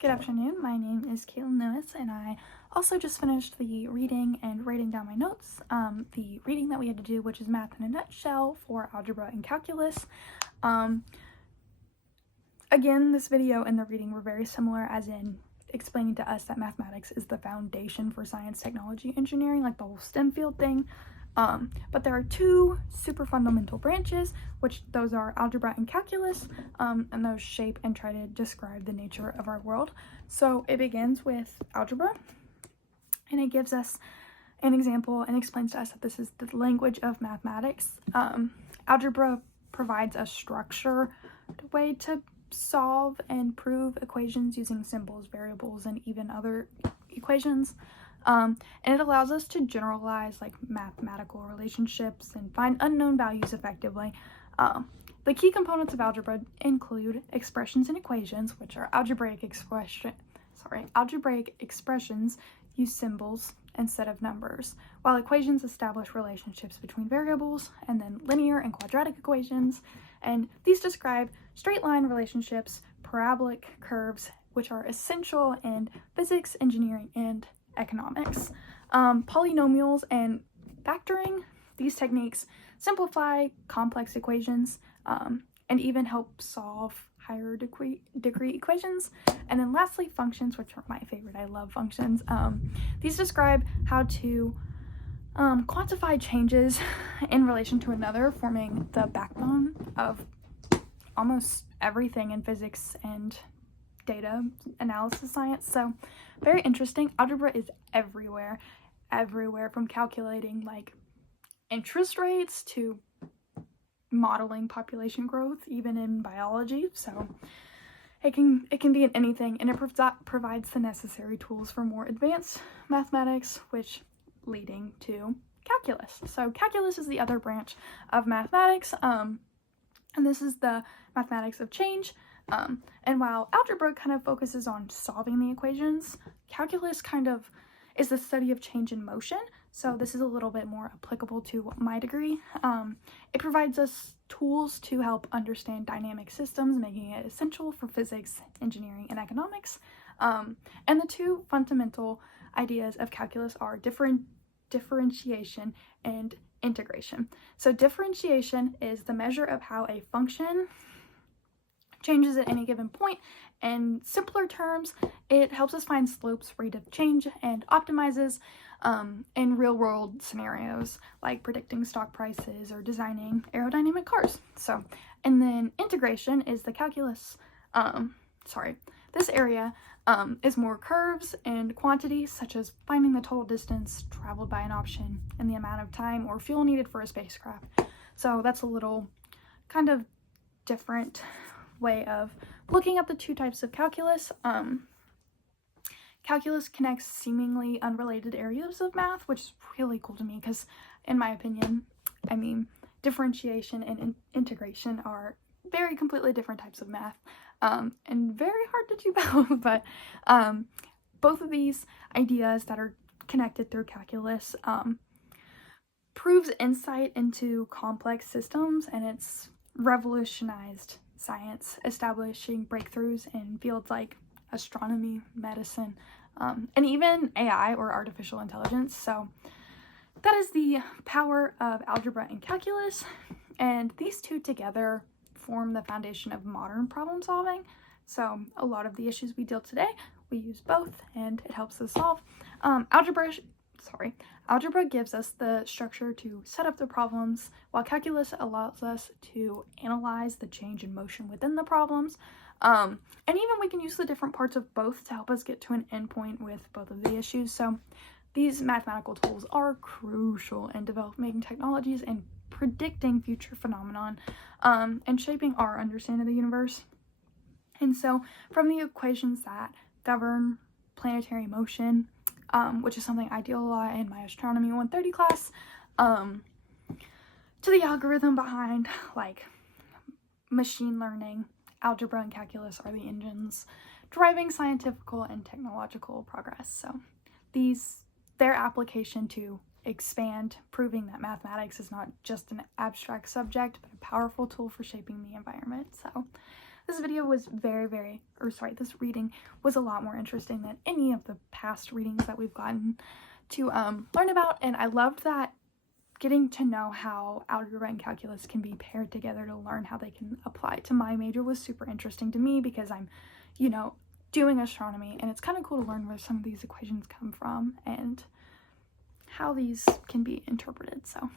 Good afternoon, my name is Caitlin Lewis, and I also just finished the reading and writing down my notes. The reading that we had to do, which is Math in a Nutshell for Algebra and Calculus. Again, this video and the reading were very similar, as in explaining to us that mathematics is the foundation for science, technology, engineering, like the whole STEM field thing. But there are two super fundamental branches, which those are algebra and calculus, and those shape and try to describe the nature of our world. So it begins with algebra, and it gives us an example and explains to us that this is the language of mathematics. Algebra provides a structured way to solve and prove equations using symbols, variables, and even other equations. And it allows us to generalize like mathematical relationships and find unknown values effectively. The key components of algebra include expressions and equations, which are algebraic expressions use symbols instead of numbers, while equations establish relationships between variables, and then linear and quadratic equations, and these describe straight line relationships, parabolic curves, which are essential in physics, engineering, and economics. Polynomials and factoring, these techniques simplify complex equations and even help solve higher degree equations. And then lastly, functions, which are my favorite. I love functions. These describe how to quantify changes in relation to another, forming the backbone of almost everything in physics and data analysis science. So very interesting. Algebra is everywhere from calculating like interest rates to modeling population growth, even in biology. So it can be in anything, and it provides the necessary tools for more advanced mathematics, which leading to calculus. So calculus is the other branch of mathematics, and this is the mathematics of change. And while algebra kind of focuses on solving the equations, calculus kind of is the study of change in motion. So this is a little bit more applicable to my degree. It provides us tools to help understand dynamic systems, making it essential for physics, engineering, and economics. And the two fundamental ideas of calculus are differentiation and integration. So differentiation is the measure of how a function changes at any given point. In simpler terms, it helps us find slopes, rate of change, and optimizes in real-world scenarios like predicting stock prices or designing aerodynamic cars. So, and then integration is the calculus. This area is more curves and quantities, such as finding the total distance traveled by an option and the amount of time or fuel needed for a spacecraft. So that's a little kind of different way of looking at the two types of calculus. Calculus connects seemingly unrelated areas of math, which is really cool to me because, in my opinion, differentiation and integration are very completely different types of math, and very hard to do both. But both of these ideas that are connected through calculus proves insight into complex systems, and it's revolutionized science, establishing breakthroughs in fields like astronomy, medicine, and even AI or artificial intelligence. So that is the power of algebra and calculus, and these two together form the foundation of modern problem solving. So a lot of the issues we deal today, we use both, and it helps us solve. Algebra gives us the structure to set up the problems, while calculus allows us to analyze the change in motion within the problems. And even we can use the different parts of both to help us get to an endpoint with both of the issues. So these mathematical tools are crucial in developing technologies and predicting future phenomenon, and shaping our understanding of the universe. And so from the equations that govern planetary motion, which is something I deal a lot in my Astronomy 130 class, to the algorithm behind like machine learning, algebra and calculus are the engines driving scientific and technological progress. So their application to expand, proving that mathematics is not just an abstract subject, but a powerful tool for shaping the environment. So this video was this reading was a lot more interesting than any of the past readings that we've gotten to learn about, and I loved that getting to know how algebra and calculus can be paired together to learn how they can apply to my major was super interesting to me because I'm, you know, doing astronomy, and it's kind of cool to learn where some of these equations come from and how these can be interpreted. So